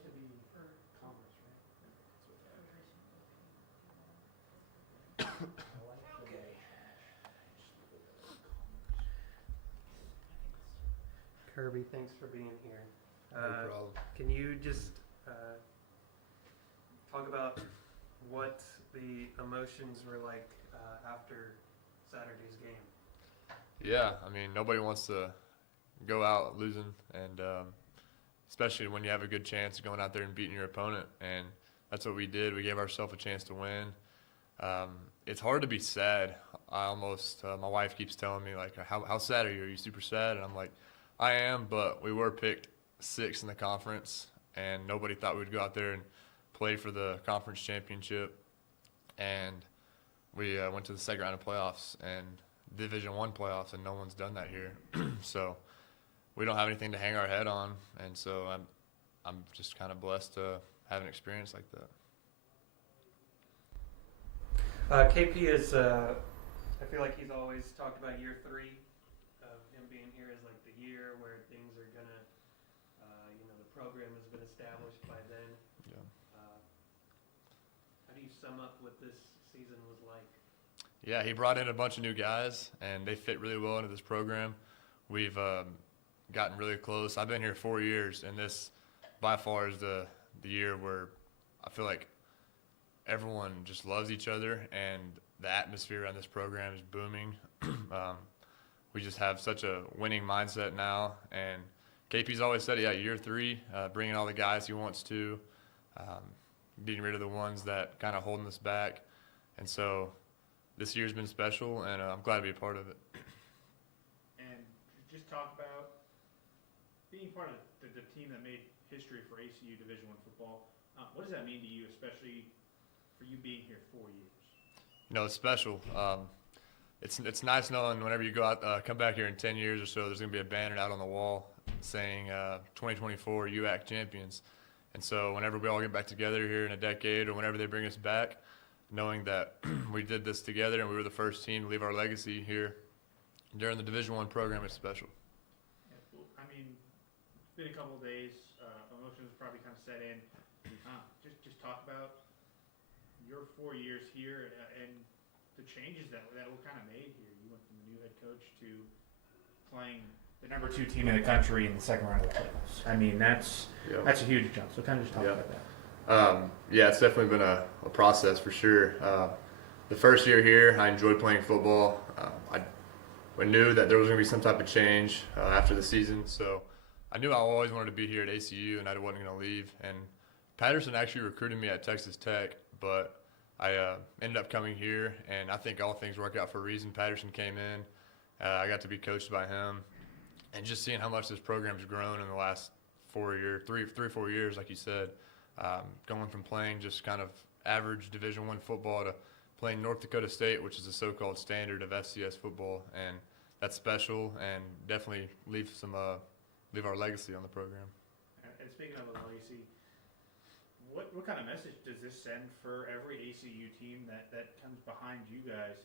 used to be Congress, right? Okay. Kirby, thanks for being here. No problem. Can you just talk about what the emotions were like after Saturday's game? Yeah, I mean, nobody wants to go out losing, and especially when you have a good chance of going out there and beating your opponent, and that's what we did. We gave ourselves a chance to win. It's hard to be sad. My wife keeps telling me, like, how sad are you? Are you super sad? And I'm like, I am, but we were picked 6th in the conference, and nobody thought we'd go out there and play for the conference championship. And we went to the second round of playoffs and Division I playoffs, and no one's done that here. So we don't have anything to hang our head on, and so I'm just kind of blessed to have an experience like that. KP is, I feel like he's always talked about year 3 of him being here as like the year where things are gonna, the program has been established by then. Yeah. How do you sum up what this season was like? Yeah, he brought in a bunch of new guys, and they fit really well into this program. We've gotten really close. I've been here 4 years, and this by far is the year where I feel like everyone just loves each other, and the atmosphere around this program is booming. We just have such a winning mindset now, and KP's always said, yeah, year 3, bringing all the guys he wants to, getting rid of the ones that kind of holding us back, and so this year's been special, and I'm glad to be a part of it. And just talk about being part of the team that made history for ACU Division I football. What does that mean to you, especially for you being here 4 years? It's special. It's nice knowing whenever you go out, come back here in 10 years or so, there's going to be a banner out on the wall saying 2024 UAC champions. And so whenever we all get back together here in a decade or whenever they bring us back, knowing that we did this together and we were the first team to leave our legacy here during the Division I program, is special. Yeah, well, I mean, it's been a couple of days. Emotions probably kind of set in. Just talk about your 4 years here and the changes that were kind of made here. You went from the new head coach to playing the number 2 team in the country in the second round of the playoffs. I mean, that's a huge jump. So kind of just talk about that. Yeah, it's definitely been a process for sure. The first year here, I enjoyed playing football. I knew that there was going to be some type of change after the season, so I knew I always wanted to be here at ACU, and I wasn't going to leave. And Patterson actually recruited me at Texas Tech, but I ended up coming here, and I think all things work out for a reason. Patterson came in. I got to be coached by him, and just seeing how much this program's grown in the last 4 years, three or 4 years, like you said, going from playing just kind of average Division I football to playing North Dakota State, which is the so-called standard of FCS football, and that's special and definitely leave our legacy on the program. And speaking of a legacy, what kind of message does this send for every ACU team that comes behind you guys?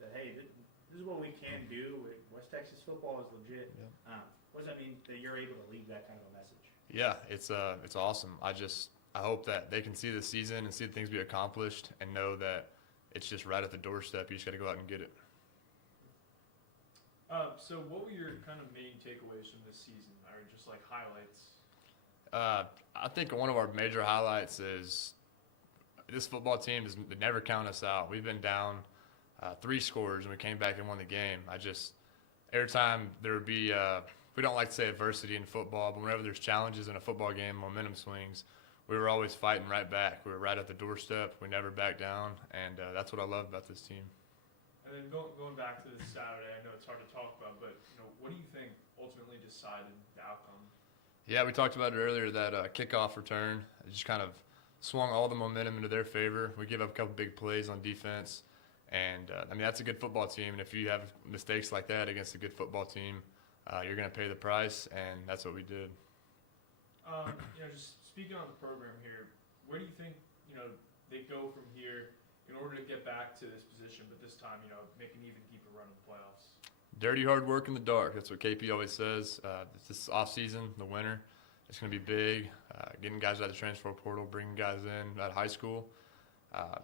That hey, this is what we can do. West Texas football is legit. Yeah. What does that mean that you're able to leave that kind of a message? Yeah, it's awesome. I hope that they can see the season and see the things we accomplished and know that it's just right at the doorstep. You just got to go out and get it. So what were your kind of main takeaways from this season, or just like highlights? I think one of our major highlights is this football team has never count us out. We've been down 3 scores and we came back and won the game. Every time there would be, we don't like to say adversity in football, but whenever there's challenges in a football game, momentum swings, we were always fighting right back. We were right at the doorstep. We never backed down, and that's what I love about this team. And then going back to this Saturday, I know it's hard to talk about, but what do you think ultimately decided the outcome? Yeah, we talked about it earlier, that kickoff return just kind of swung all the momentum into their favor. We gave up a couple big plays on defense, and that's a good football team, and if you have mistakes like that against a good football team, you're going to pay the price, and that's what we did. Just speaking on the program here, where do you think they go from here in order to get back to this position, but this time make an even deeper run in the playoffs? Dirty hard work in the dark. That's what KP always says. This off season, the winter, it's going to be big. Getting guys out of the transfer portal, bringing guys in out of high school,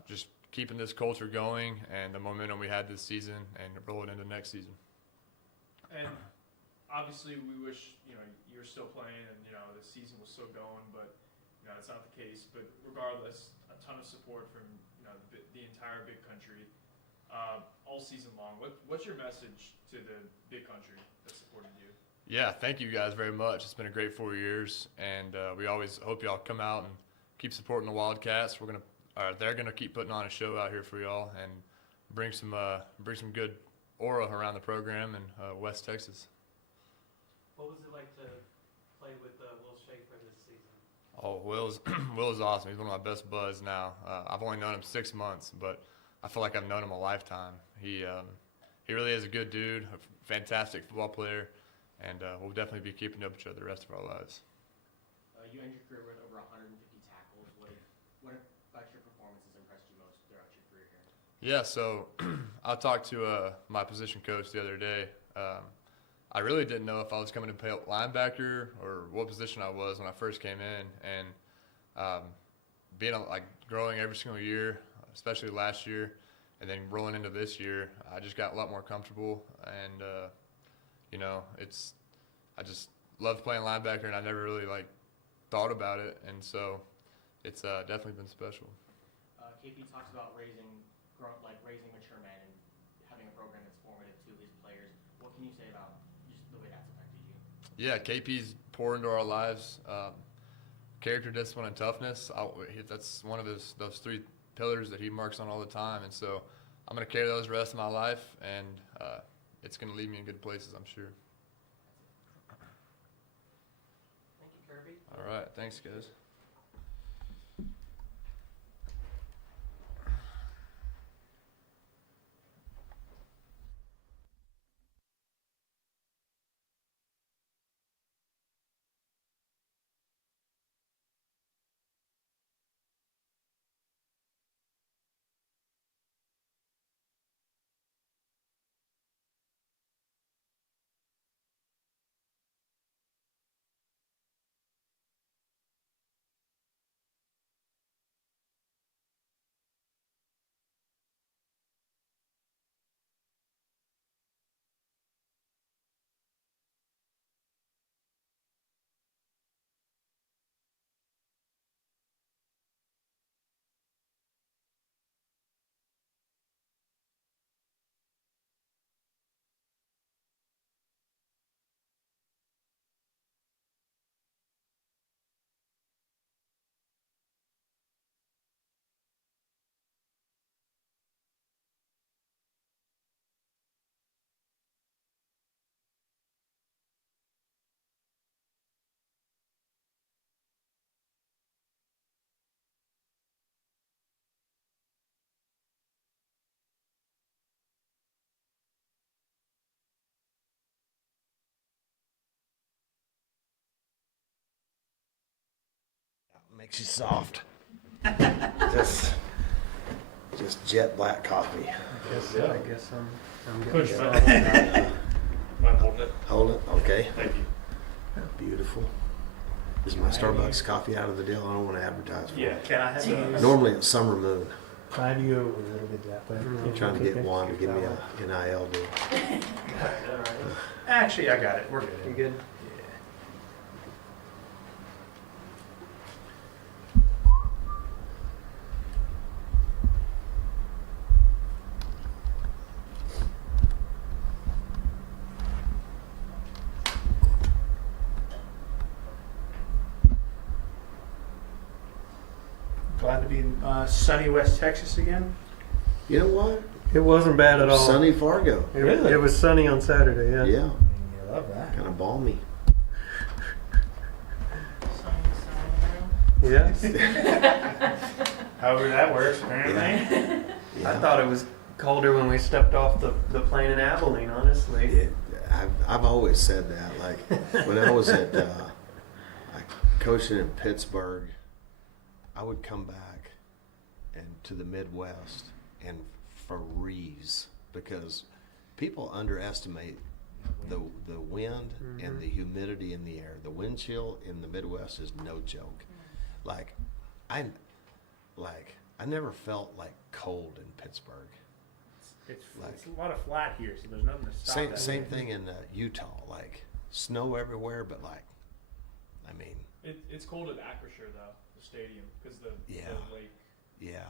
just keeping this culture going and the momentum we had this season and roll it into next season. And obviously, we wish you were still playing and the season was still going, but it's not the case. But regardless, a ton of support from the entire big country all season long. What's your message to the big country that supported you? Yeah, thank you guys very much. It's been a great 4 years, and we always hope y'all come out and keep supporting the Wildcats. They're gonna keep putting on a show out here for y'all and bring some good aura around the program in West Texas. What was it like to play with Will Schaefer this season? Oh, Will's awesome. He's one of my best buds now. I've only known him 6 months, but I feel like I've known him a lifetime. He really is a good dude, a fantastic football player. And we'll definitely be keeping up with each other the rest of our lives. You ended your career with over 150 tackles. What about your performances impressed you most throughout your career here? Yeah, so I talked to my position coach the other day. I really didn't know if I was coming to play linebacker or what position I was when I first came in. And being growing every single year, especially last year, and then rolling into this year, I just got a lot more comfortable and I just loved playing linebacker, and I never really thought about it, and so it's definitely been special. KP talks about raising mature men and having a program that's formative to his players. What can you say about just the way that's affected you? Yeah, KP's poured into our lives. Character, discipline, and toughness. That's one of those 3 pillars that he marks on all the time, and so I'm going to carry those the rest of my life, and it's going to lead me in good places, I'm sure. Thank you, Kirby. All right. Thanks, guys. Makes you soft. just jet black coffee. I guess I'm Coach, good. mind holding it? Hold it. Okay. Thank you. Beautiful. Is my Starbucks coffee out of the deal? I don't want to advertise for it. Can I have those? Normally it's Summer Moon. Try to go a little bit that way. I'm trying to get Juan to give me a NIL deal. Actually, I got it. We're good. You good? Glad to be in sunny West Texas again. You know what? It wasn't bad at all. Sunny Fargo. It was sunny on Saturday, yeah. Yeah. You love that. Kind of balmy. Yes. However that works, apparently. Yeah. I thought it was colder when we stepped off the plane in Abilene, honestly. I've always said that. Like when I was at coaching in Pittsburgh, I would come back and to the Midwest and freeze because people underestimate the wind and the humidity in the air. The wind chill in the Midwest is no joke. Like I never felt like cold in Pittsburgh. It's Like- a lot of flat here, so there's nothing to stop that. Same thing in Utah. Like snow everywhere, but like, I mean, It's cold at Acrisure though, the stadium, because the lake. yeah,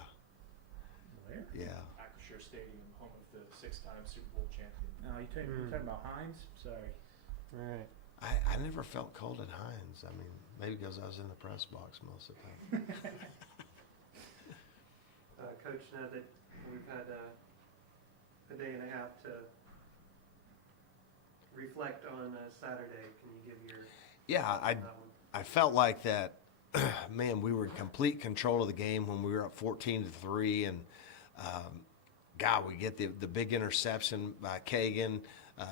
Where? yeah. Acrisure Stadium, home of the 6-time Super Bowl champion. No, you're talking about Hines? Sorry. Right. I never felt cold at Hines. I mean, maybe because I was in the press box most of the time. Coach, now that we've had a day and a half to reflect on Saturday, can you give your Yeah, that one? I felt like that. Man, we were in complete control of the game when we were up 14-3, and God, we get the big interception by Kagan.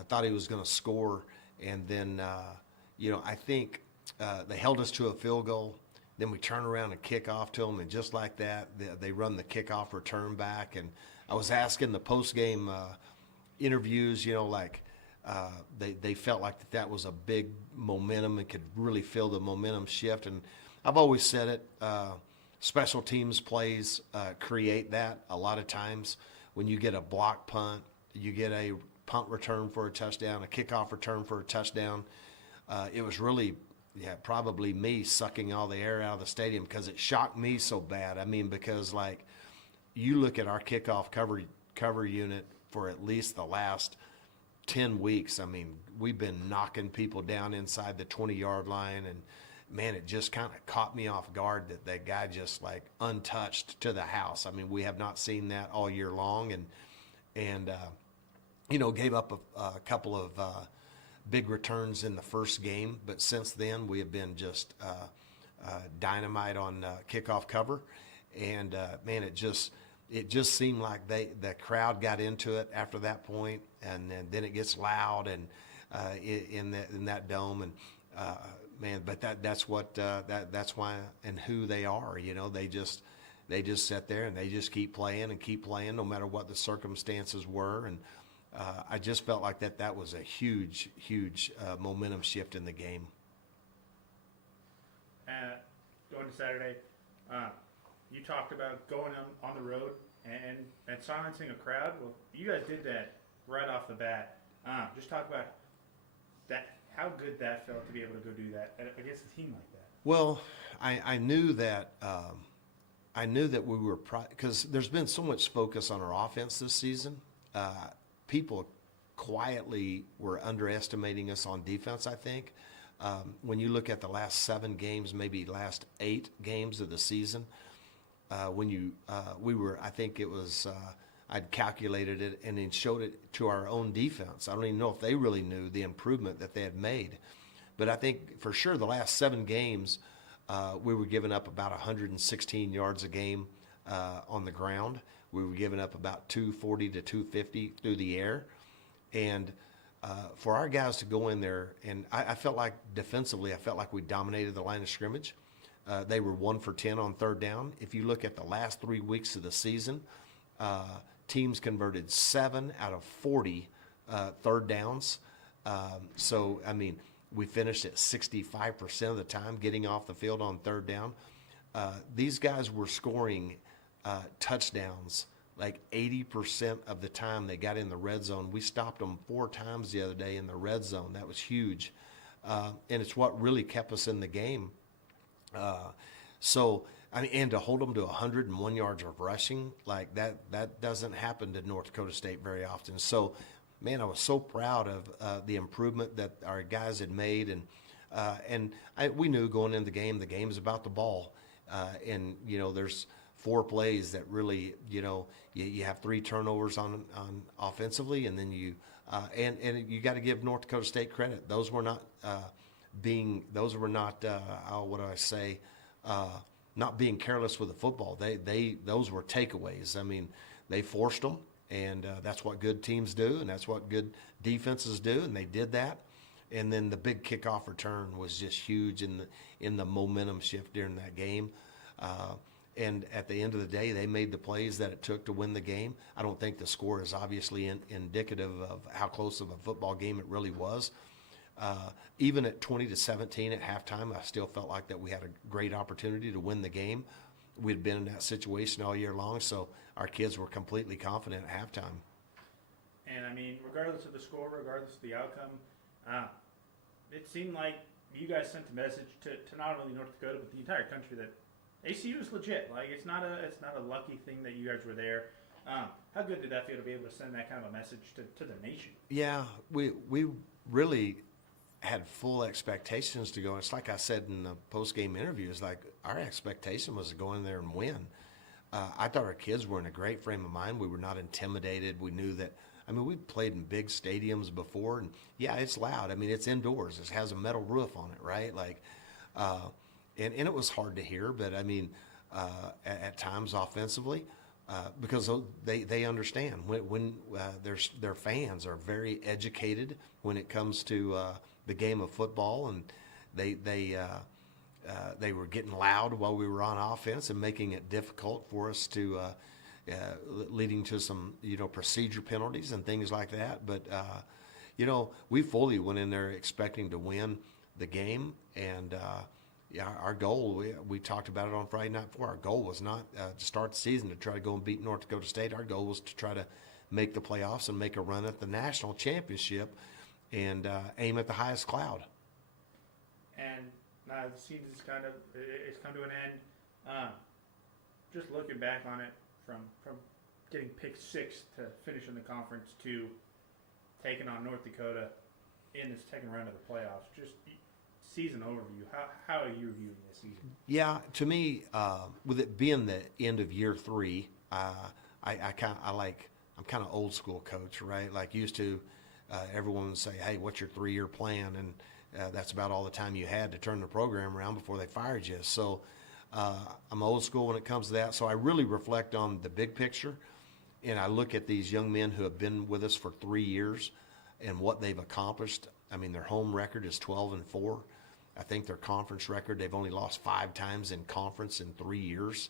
Thought he was going to score, and then I think they held us to a field goal. Then we turn around and kick off to them, and just like that, they run the kickoff return back. And I was asking the post-game interviews, they felt like that was a big momentum and could really feel the momentum shift. And I've always said it, special teams plays create that a lot of times. When you get a block punt, you get a punt return for a touchdown, a kickoff return for a touchdown. It was really, probably me sucking all the air out of the stadium because it shocked me so bad. I mean, because like you look at our kickoff cover unit for at least the last 10 weeks. I mean, we've been knocking people down inside the 20-yard line, and man, it just kind of caught me off guard that guy just like untouched to the house. I mean, we have not seen that all year long, and gave up a couple of big returns in the first game, but since then we have been just dynamite on kickoff cover, and man, it just seemed like the crowd got into it after that point, and then it gets loud and in that dome, and man, but that's why and who they are. They just sit there and they just keep playing no matter what the circumstances were, and I just felt like that was a huge momentum shift in the game. Going to Saturday, you talked about going on the road and silencing a crowd. Well, you guys did that right off the bat. Just talk about that, how good that felt to be able to go do that against a team like that. Well, I knew that we were because there's been so much focus on our offense this season. People quietly were underestimating us on defense, I think. When you look at the last 7 games, maybe last 8 games of the season, I think it was, I'd calculated it and then showed it to our own defense. I don't even know if they really knew the improvement that they had made. But I think for sure the last 7 games, we were giving up about 116 yards a game on the ground. We were giving up about 240 to 250 through the air. And for our guys to go in there, and I felt like defensively, I felt like we dominated the line of scrimmage. They were 1 for 10 on third down. If you look at the last 3 weeks of the season, teams converted 7 out of 40 third downs. So, I mean, we finished at 65% of the time getting off the field on third down. These guys were scoring touchdowns like 80% of the time they got in the red zone. We stopped them 4 times the other day in the red zone. That was huge. And it's what really kept us in the game. And to hold them to 101 yards of rushing, like that doesn't happen to North Dakota State very often. So, man, I was so proud of the improvement that our guys had made. And we knew going into the game is about the ball. And there's 4 plays that really, you have 3 turnovers on offensively, and then you got to give North Dakota State credit. Those were not not being careless with the football. Those were takeaways. I mean, they forced them, and that's what good teams do, and that's what good defenses do, and they did that. And then the big kickoff return was just huge in the momentum shift during that game. And at the end of the day, they made the plays that it took to win the game. I don't think the score is obviously indicative of how close of a football game it really was. Even at 20-17 at halftime, I still felt like that we had a great opportunity to win the game. We'd been in that situation all year long, so our kids were completely confident at halftime. And I mean, regardless of the score, regardless of the outcome, it seemed like you guys sent a message to not only North Dakota but the entire country that ACU is legit. Like it's not a lucky thing that you guys were there. How good did that feel to be able to send that kind of a message to the nation? Yeah, we really had full expectations to go. It's like I said in the post-game interviews, like our expectation was to go in there and win. I thought our kids were in a great frame of mind. We were not intimidated. We knew that, I mean, we played in big stadiums before, and yeah, it's loud. I mean, it's indoors. It has a metal roof on it, right? Like, and it was hard to hear, but I mean, at times offensively, because they understand when their fans are very educated when it comes to the game of football, and they were getting loud while we were on offense and making it difficult for us to leading to some procedure penalties and things like that. But we fully went in there expecting to win the game, and our goal, we talked about it on Friday night before, our goal was not to start the season to try to go and beat North Dakota State. Our goal was to try to make the playoffs and make a run at the national championship and aim at the highest cloud. And now the season's it's come to an end. Just looking back on it, from getting picked 6th to finishing the conference to taking on North Dakota in the second round of the playoffs, just season overview. How are you reviewing this season? Yeah, to me, with it being the end of year 3, I'm kind of old school coach, right? Like used to, everyone would say, "Hey, what's your 3-year plan?" And that's about all the time you had to turn the program around before they fired you. So I'm old school when it comes to that. So I really reflect on the big picture, and I look at these young men who have been with us for 3 years and what they've accomplished. I mean, their home record is 12-4. I think their conference record, they've only lost 5 times in conference in 3 years.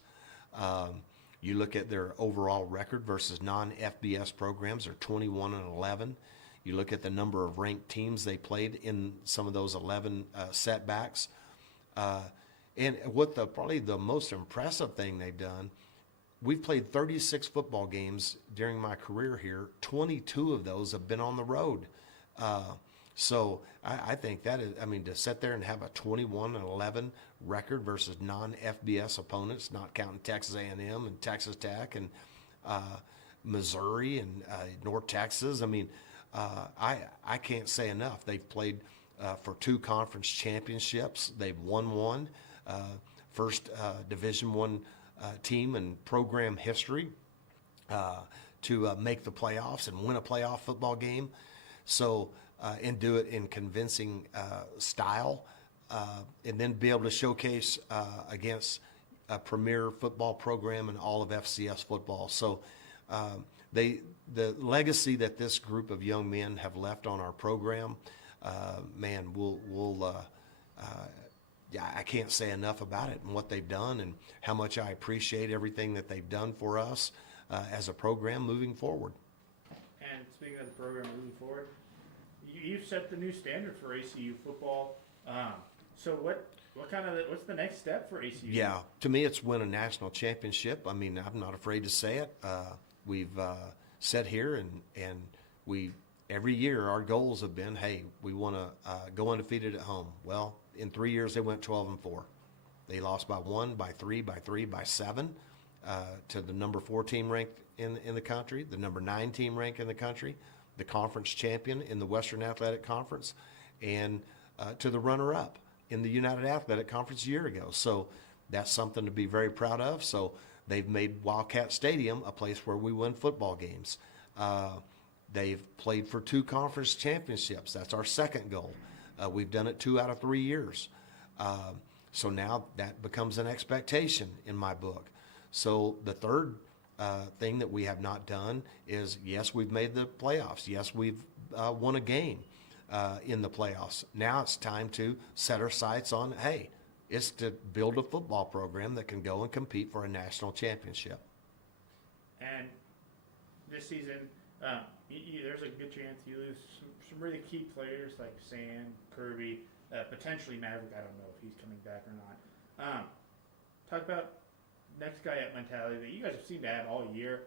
You look at their overall record versus non-FBS programs, they're 21-11. You look at the number of ranked teams they played in some of those 11 setbacks. And what probably the most impressive thing they've done, we've played 36 football games during my career here. 22 of those have been on the road. So I think that is, I mean, to sit there and have a 21-11 record versus non-FBS opponents, not counting Texas A&M and Texas Tech and Missouri and North Texas. I mean, I can't say enough. They've played for 2 conference championships. They've won one. First Division I team in program history to make the playoffs and win a playoff football game. So, and do it in convincing style, and then be able to showcase against a premier football program in all of FCS football. So the legacy that this group of young men have left on our program, man, I can't say enough about it and what they've done and how much I appreciate everything that they've done for us as a program moving forward. And speaking of the program moving forward, you've set the new standard for ACU football. So what's the next step for ACU? Yeah, to me, it's win a national championship. I mean, I'm not afraid to say it. We've sat here and we every year our goals have been, hey, we want to go undefeated at home. Well, in 3 years they went 12-4. They lost by 1, by 3, by 3, by 7 to the number 4 team ranked in the country, the number 9 team ranked in the country, the conference champion in the Western Athletic Conference, and to the runner-up in the United Athletic Conference a year ago. So that's something to be very proud of. So they've made Wildcat Stadium a place where we win football games. They've played for 2 conference championships. That's our second goal. We've done it 2 out of 3 years. So now that becomes an expectation in my book. So the third thing that we have not done is, yes, we've made the playoffs. Yes, we've won a game in the playoffs. Now it's time to set our sights on, hey, It's to build a football program that can go and compete for a national championship. And this season, there's a good chance you lose some really key players like Sam, Kirby, potentially Maverick. I don't know if he's coming back or not. Talk about next guy up mentality that you guys have seemed to have all year.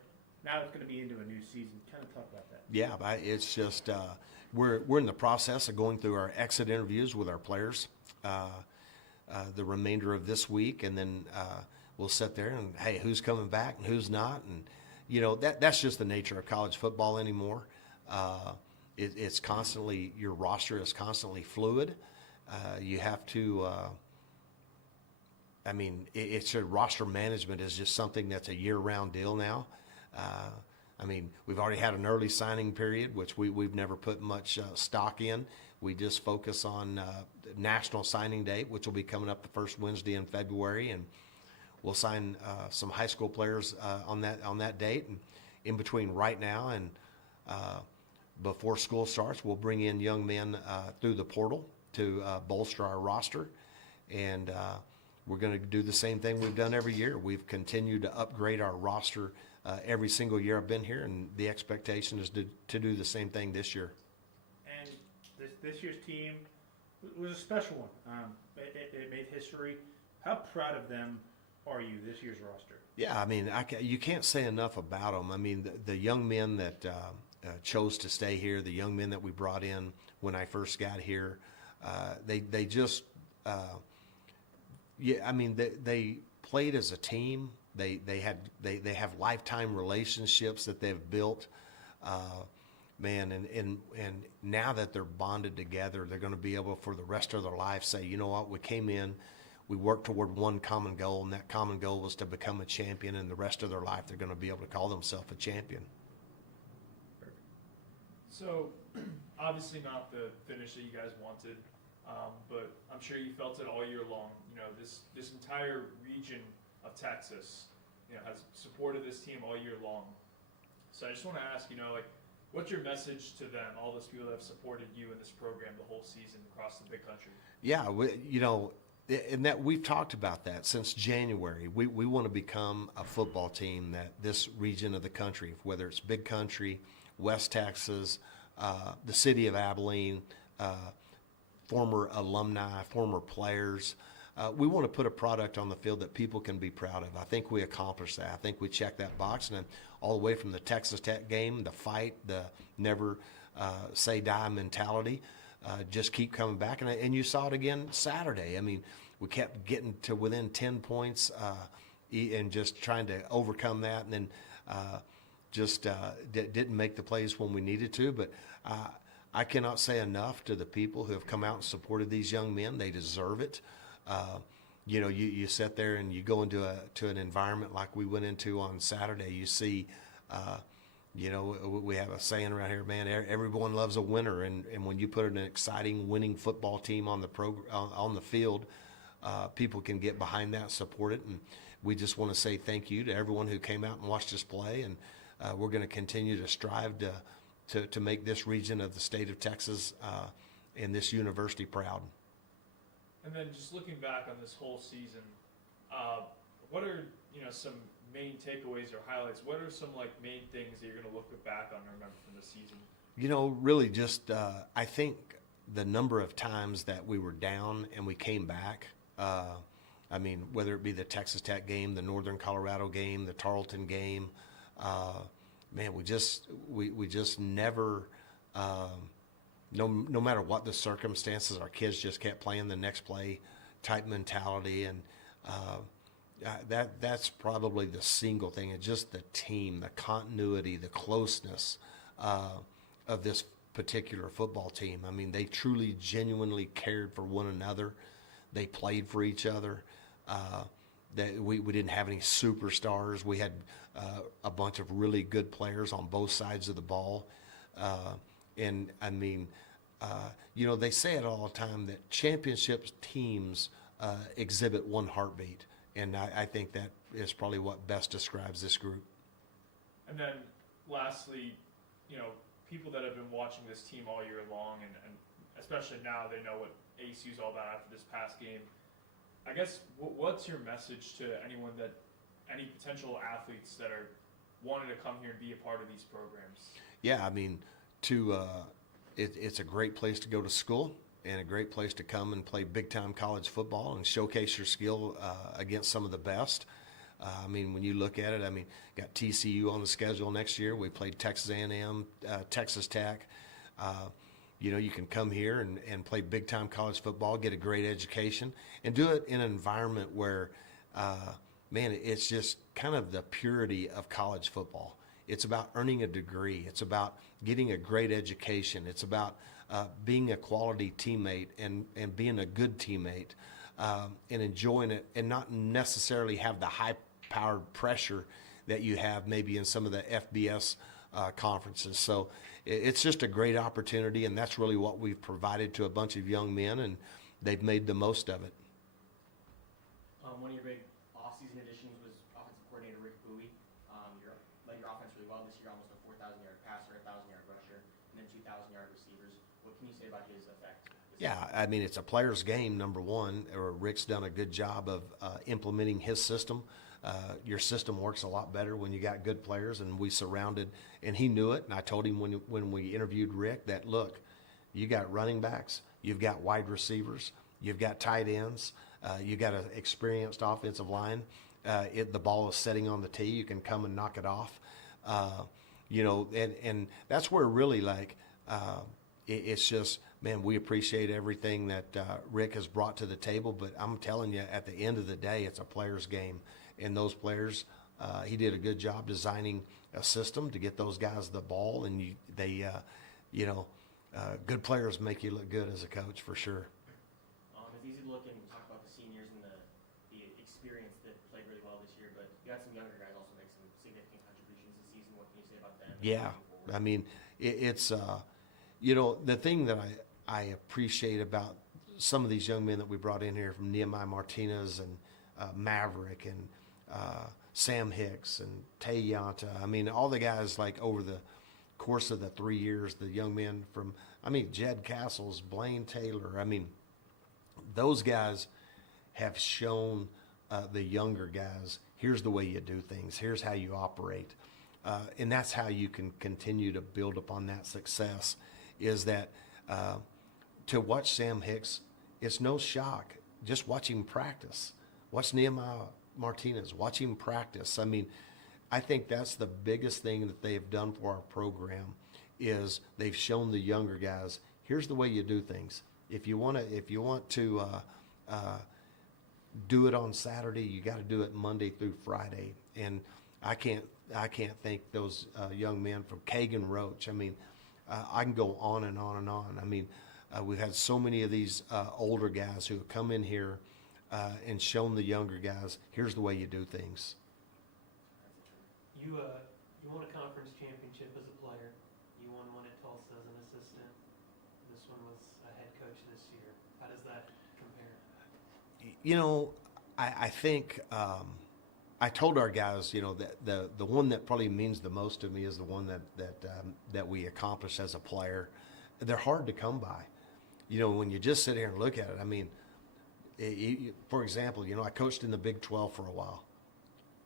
Now it's going to be into a new season. Kind of talk about that. Yeah, it's just we're in the process of going through our exit interviews with our players the remainder of this week, and then we'll sit there and, hey, who's coming back and who's not, and that's just the nature of college football anymore. It's constantly, your roster is constantly fluid. You have to. It's roster management is just something that's a year-round deal now. We've already had an early signing period, which we've never put much stock in. We just focus on National Signing Day, which will be coming up the first Wednesday in February, and we'll sign some high school players on that date. And in between right now and before school starts, we'll bring in young men through the portal to bolster our roster, and we're going to do the same thing we've done every year. We've continued to upgrade our roster every single year I've been here, and the expectation is to do the same thing this year. And this year's team was a special one. It made history. How proud of them are you, this year's roster? Yeah, you can't say enough about them. The young men that chose to stay here, the young men that we brought in when I first got here, they just they played as a team. They have lifetime relationships that they've built, and now that they're bonded together, they're going to be able for the rest of their life say, you know what, we came in, we worked toward one common goal, and that common goal was to become a champion, and the rest of their life they're going to be able to call themselves a champion. So, obviously not the finish that you guys wanted, but I'm sure you felt it all year long. This entire region of Texas, has supported this team all year long. So I just want to ask, what's your message to them, all those people that have supported you in this program the whole season across the big country? Yeah, and that we've talked about that since January. We want to become a football team that this region of the country, whether it's big country, West Texas, the city of Abilene, former alumni, former players, we want to put a product on the field that people can be proud of. I think we accomplished that. I think we checked that box, and then all the way from the Texas Tech game, the fight, the never say die mentality, just keep coming back. And you saw it again Saturday. We kept getting to within 10 points and just trying to overcome that, and then didn't make the plays when we needed to. But I cannot say enough to the people who have come out and supported these young men. They deserve it. You sit there and you go into an environment like we went into on Saturday. You see, we have a saying around here, man, everyone loves a winner. And when you put an exciting winning football team on the field, people can get behind that, support it. And we just want to say thank you to everyone who came out and watched us play. And we're going to continue to strive to make this region of the state of Texas and this university proud. And then just looking back on this whole season, what are some main takeaways or highlights? What are some main things that you're going to look back on and remember from the season? Really just I think the number of times that we were down and we came back. Whether it be the Texas Tech game, the Northern Colorado game, the Tarleton game, we just never. No matter what the circumstances, our kids just kept playing the next play type mentality, and that's probably the single thing. It's just the team, the continuity, the closeness of this particular football team. They truly, genuinely cared for one another. They played for each other. We didn't have any superstars. We had a bunch of really good players on both sides of the ball. They say it all the time that championship teams exhibit one heartbeat, and I think that is probably what best describes this group. And then lastly, people that have been watching this team all year long, and especially now they know what ACU is all about after this past game. I guess what's your message to any potential athletes that are wanting to come here and be a part of these programs? Yeah, I mean, it's a great place to go to school and a great place to come and play big-time college football and showcase your skill against some of the best. I mean, when you look at it, I mean, got TCU on the schedule next year. We played Texas A&M, Texas Tech. You know, you can come here and play big-time college football, get a great education, and do it in an environment where, man, it's just kind of the purity of college football. It's about earning a degree. It's about getting a great education. It's about being a quality teammate and being a good teammate and enjoying it and not necessarily have the high-powered pressure that you have maybe in some of the FBS conferences. So it's just a great opportunity, and that's really what we've provided to a bunch of young men, and they've made the most of it. One of your big off-season additions was offensive coordinator Rick Bowie. You're led your offense really well this year, almost a 4,000-yard passer, 1,000-yard rusher, and then 2,000-yard receivers. What can you say about his effect? Yeah, I mean, it's a player's game, number one. Rick's done a good job of implementing his system. Your system works a lot better when you got good players, and we surrounded, and he knew it, and I told him when we interviewed Rick that, look, you got running backs, you've got wide receivers, you've got tight ends, you got an experienced offensive line. The ball is setting on the tee, you can come and knock it off. You know, and that's where really, like, it's just, man, we appreciate everything that Rick has brought to the table, but I'm telling you, at the end of the day, it's a player's game. And those players, he did a good job designing a system to get those guys the ball, and good players make you look good as a coach for sure. It's easy to look and talk about the seniors and the experience that played really well this year, but you had some younger guys also make some significant contributions this season. What can you say about them? Yeah, I mean, it's the thing that I appreciate about some of these young men that we brought in here, from Nehemiah Martinez and Maverick and Sam Hicks and Tay Yanta. I mean, all the guys, like, over the course of the 3 years, the young men from, Jed Castles, Blaine Taylor. I mean, those guys have shown the younger guys, here's the way you do things, here's how you operate. And that's how you can continue to build upon that success, is that to watch Sam Hicks, it's no shock. Just watch him practice. Watch Nehemiah Martinez. Watch him practice. I mean, I think that's the biggest thing that they have done for our program, is they've shown the younger guys, here's the way you do things. If you want to do it on Saturday, you got to do it Monday through Friday. And I can't thank those young men from Kagan Roach. I mean, I can go on and on and on. I mean, we've had so many of these older guys who have come in here and shown the younger guys, here's the way you do things. You won a conference championship as a player. You won one at Tulsa as an assistant. This one was a head coach this year. How does that compare? You know, I think I told our guys, that the one that probably means the most to me is the one that we accomplished as a player. They're hard to come by. When you just sit here and look at it, I mean, for example, I coached in the Big 12 for a while.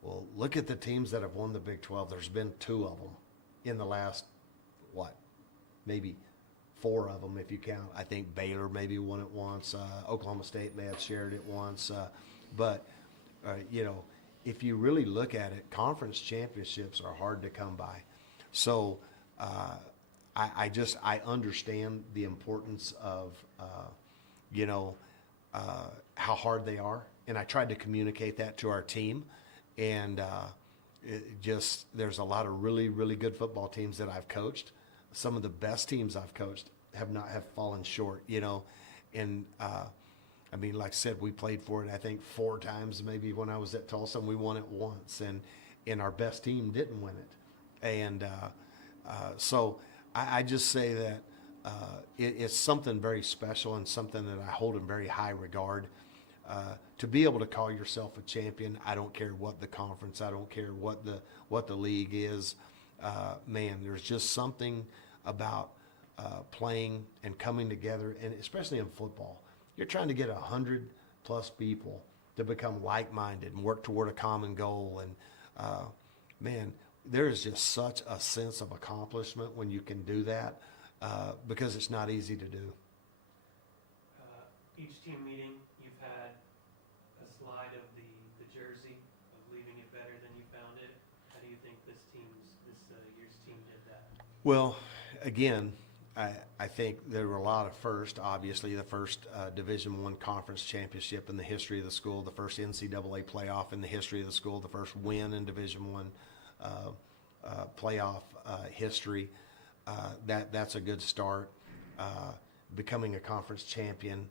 Well, look at the teams that have won the Big 12. There's been 2 of them in the last, maybe 4 of them if you count. I think Baylor maybe won it once. Oklahoma State may have shared it once. But if you really look at it, conference championships are hard to come by. So I understand the importance of, how hard they are. And I tried to communicate that to our team. And there's a lot of really, really good football teams that I've coached. Some of the best teams I've coached have fallen short, And like I said, we played for it, I think 4 times maybe when I was at Tulsa, and we won it once. And our best team didn't win it. And so I just say that it's something very special and something that I hold in very high regard. To be able to call yourself a champion, I don't care what the conference, I don't care what the league is. Man, there's just something about playing and coming together, and especially in football. You're trying to get 100+ people to become like-minded and work toward a common goal. And man, there is just such a sense of accomplishment when you can do that, because it's not easy to do. Each team meeting, you've had a slide of the jersey, of leaving it better than you found it. How do you think this year's team did that? Well, again, I think there were a lot of firsts. Obviously, the first Division I conference championship in the history of the school, the first NCAA playoff in the history of the school, the first win in Division I playoff history. That's a good start. Becoming a conference champion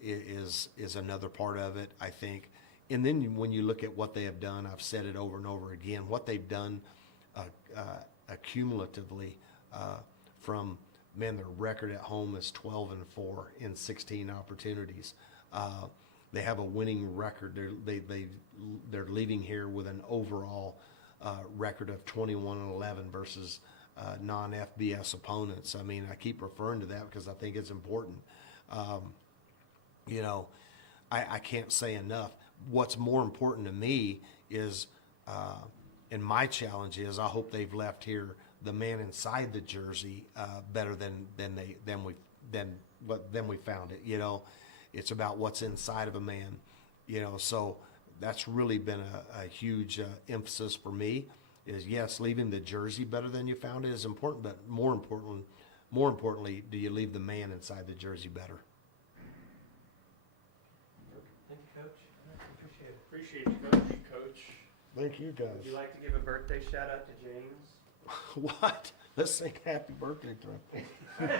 is another part of it, I think. And then when you look at what they have done, I've said it over and over again, what they've done accumulatively from, man, their record at home is 12-4 in 16 opportunities. They have a winning record. They're leaving here with an overall record of 21-11 versus non-FBS opponents. I mean, I keep referring to that because I think it's important. You know, I can't say enough. What's more important to me is, and my challenge is, I hope they've left here the man inside the jersey better than we found it. You know, it's about what's inside of a man. You know, so that's really been a huge emphasis for me. Is yes, leaving the jersey better than you found it is important, but more importantly, do you leave the man inside the jersey better? Thank you, Coach. Appreciate it. Appreciate you, Coach. Thank you, guys. Would you like to give a birthday shout out to James? What? Let's sing happy birthday to him.